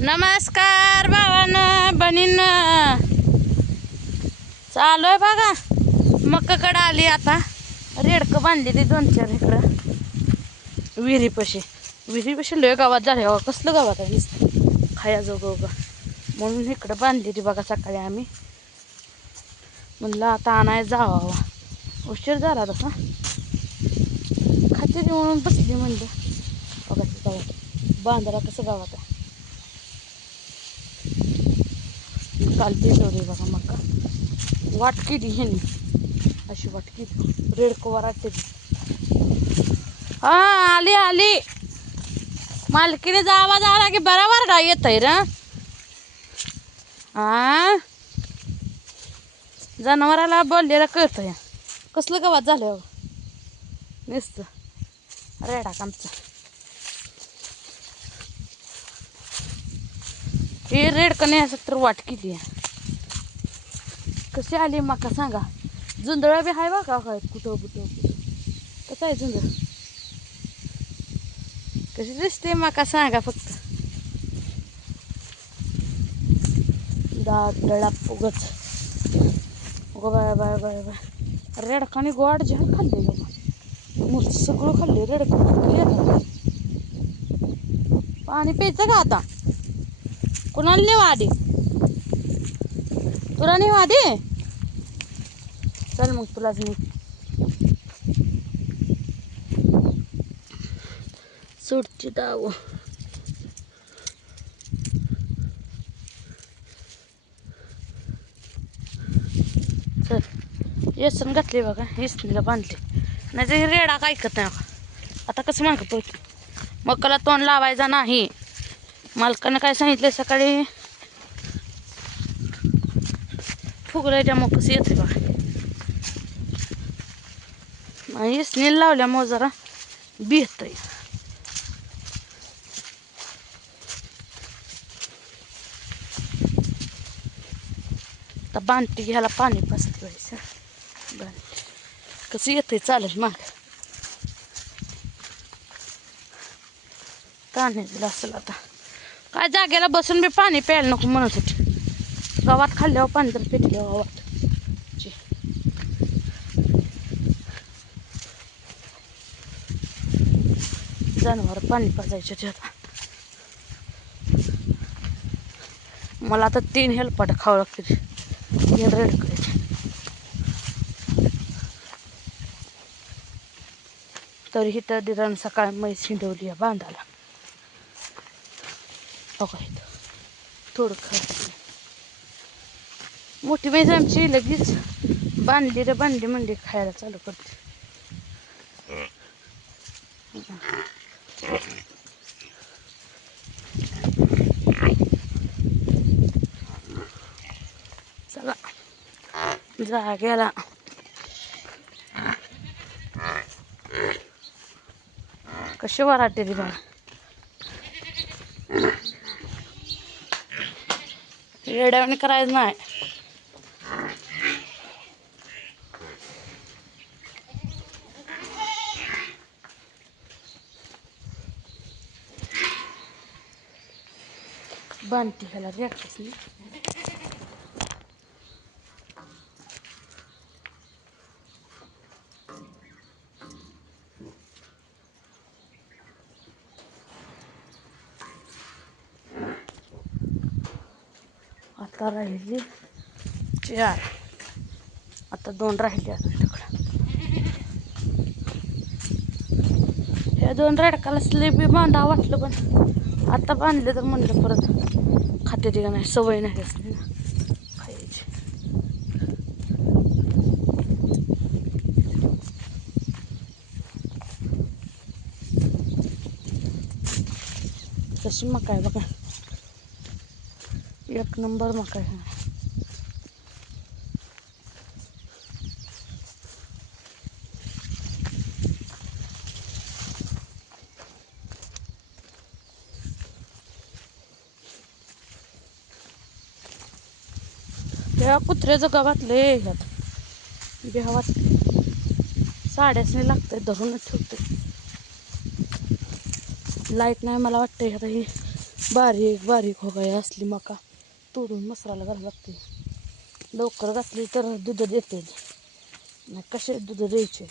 नमस्कार भावानं बनीनं, चालू आहे बघा. मक्काकडे आली आता. रेडकं बांधलेली 2-4 इकडं विहिरीपाशी लय गावात झाले. कसलं गावात आहे नुसतं खायाजोगं म्हणून इकडं बांधलेली बघा. सकाळी आम्ही म्हणलं आता आणाय जावा, उशीर झाला तसा. खाते म्हणून बसली म्हणलं. बघा गावात बांधारा कसं गावात आहे. काल भिजवली बघा मका. वाट केली ह्यांनी, अशी वाट केली. रेडको वाटते. हा आली मालकीने आवाज आला की बरोबर ना येत आहे ना. हा जनावराला बोललेलं कळत आहे. कसलं गावात झालं नुसतं रेडा आमचं. हे रेडकने असं तर वाट केली आहे. कशी आली मका सांगा. जुंधळा बी आहे बघा काय कुठं कसं आहे जुंधळ. कशी दिसते मका सांगा फक्त. दाट डळाप उगच उगं बाय बाय बाय बाय. रेडकाने गोड झाड खाल्ले बाबा. सगळं खाल्ले रेडकं. पाणी प्यायचं का आता. कुणाला नेऊ आधी. तुला नेऊ आधी. चल मग तुलाच मी सोडची दाव. चल येसन घातली बघा. इसनीला बांधली नाही तर रेडा काय ऐकत नाही बघा. आता कसं मागं पळतो. मकाला तोंड लावायचा नाही. मालकानं काय सांगितलं सकाळी. फुगलायच्या मग कसं येते बघा. इसनीला लावल्यामुळं जरा बिहतंय. आता बांधते घ्यायला पाणी पाजत व्हायचं. बांधते कसं येतंय चालेल मग. पाणी दिलं असेल आता. काय जागेला बसून बी पाणी प्यायला नको म्हणत होती. गावात खाल्ल्यावर पाणी तर पेटले गावात. जनावर पाणी पाजायचे ते आता. मला आता 3 हेलपाट खावं लागते. 3 रेडकं तरी तर दिरानं सकाळ म्हैस हिंडवली आहे बांधाला. बघा इथं थोडं खायचं. मोठी म्हैस आमची लगेच बांधली रे बांधली म्हणजे खायला चालू करते. चला जाग्याला कशी वराटे रे बा. येड्यावानी करायचं नाही. बांधते ह्याला रेडकंच नाही. आता राहिली 4. आता 2 राहिली अजून तिकडं. ह्या 2 रेडकाला स्लीपी बांधा वाटलं पण आता बांधले तर म्हणलं परत खाते ती का नाही. सवय नाही असते ना खायची. तशी मका आहे बघा. 1 नंबर मका आहे. त्या कुत्र्याचं गावात लय ह्यात बेहावात. साड्यासने लागतंय धरूनच ठेवते. लाईट नाही मला वाटतं आता ही बारीक बारीक हो गया असली मका तोडून मसराला घालावं लागते. लवकर घातली तर दूध देते, नाही कसे दूध द्यायचे.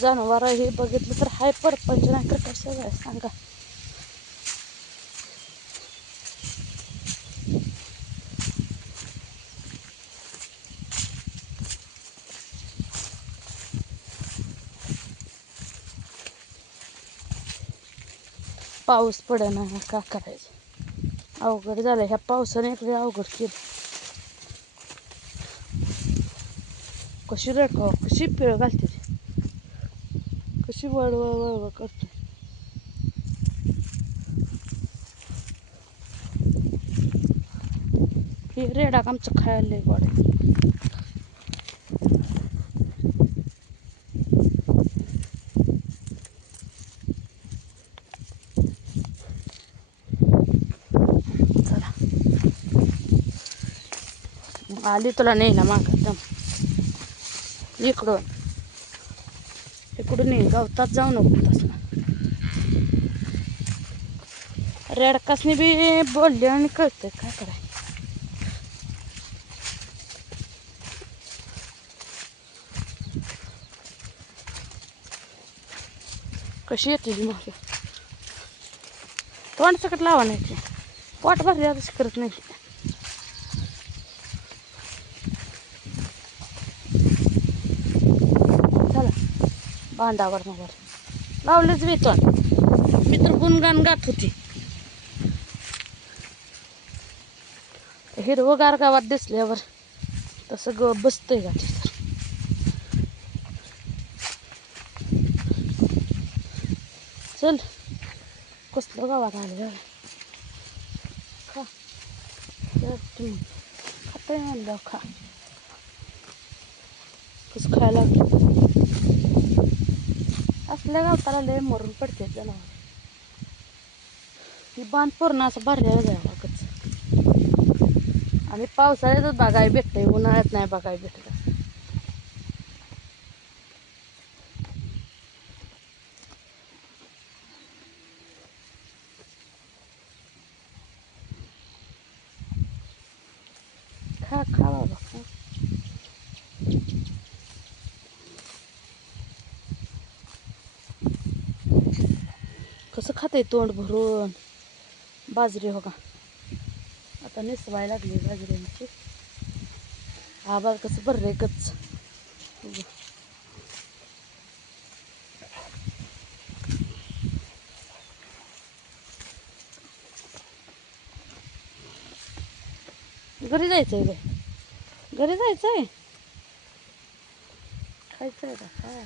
जनावर हे बघितलं तर हाय परपंच, नाही तर कसं आहे सांगा. पाऊस पडेना का करायचं, अवघड झालं. ह्या पावसाने इकडे अवघड केलं. कशी रडकाव, कशी पिळ घालते ती, कशी वळवळ वळवळ करते. हे रेडाक आमचं खायला लय गोड आहे. चला आली तुला नेला माग इकडून इकडून ये, गवतात जाऊ नको तसं. रेडकासनी बी बोलले आणि कळतंय काय कराय. कशी येते ती मग तोंड सकट लावा नाही, पोट भरली आता करत नाही. चला बांधावर नवर लावलेच वेतन, मी तर गुणगान गात होती. हिरवगार गावात दिसल्यावर तसं बसतंय का ते तर. चल कसलं गावात आलं खा, तुम्ही खाताय म्हणलं खा. कसं खायला लागलं असल्या गावताला लय मरून पडते जनावर. ही बांध पूर्ण असं भरलेलं जावं लागच. आणि पावसाळ्यातच बघायला भेटतंय, उन्हाळ्यात नाही बघायला भेटत. खा खा बाबा खा. कसं खाते तोंड भरून. बाजरी हो का आता निसवायला लागली बाजरीची. आबाळ कसं भरले गच. घरी जायचंय रे, घरी जायचंय, खायचंय का काय.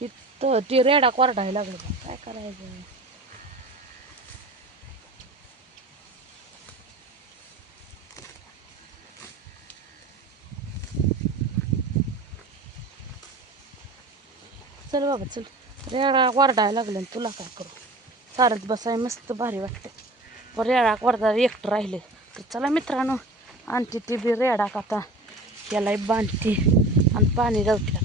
इथं ते रेडा कोरडायला लागलं काय करायचं. चल बाबा चल, रेडा कोरडायला लागलं तुला काय करू. चालत बसाय मस्त भारी वाटते. रेडा कोरडा एकटं राहिले तर चला मित्रांनो आणते ती बी रेडा आता याला बांधते आणि पाणी लावते.